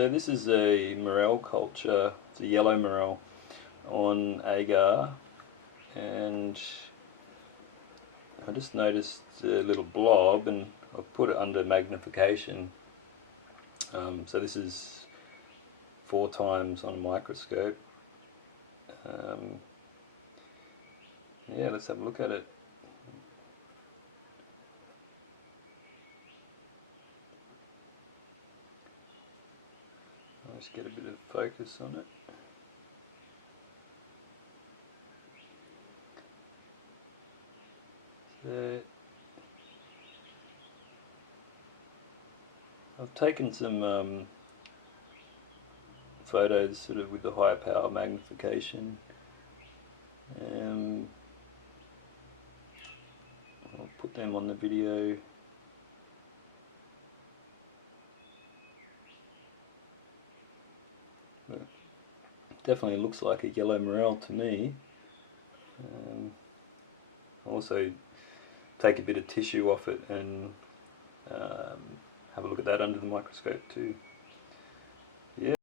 So this is a morel culture, it's a yellow morel on agar, and I just noticed a little blob and I've put it under magnification. So this is 4 times on a microscope. Yeah, let's have a look at it. Let's get a bit of focus on it. So I've taken some photos sort of with the high power magnification. I'll put them on the video. But definitely looks like a yellow morel to me. Also take a bit of tissue off it and have a look at that under the microscope too. Yeah.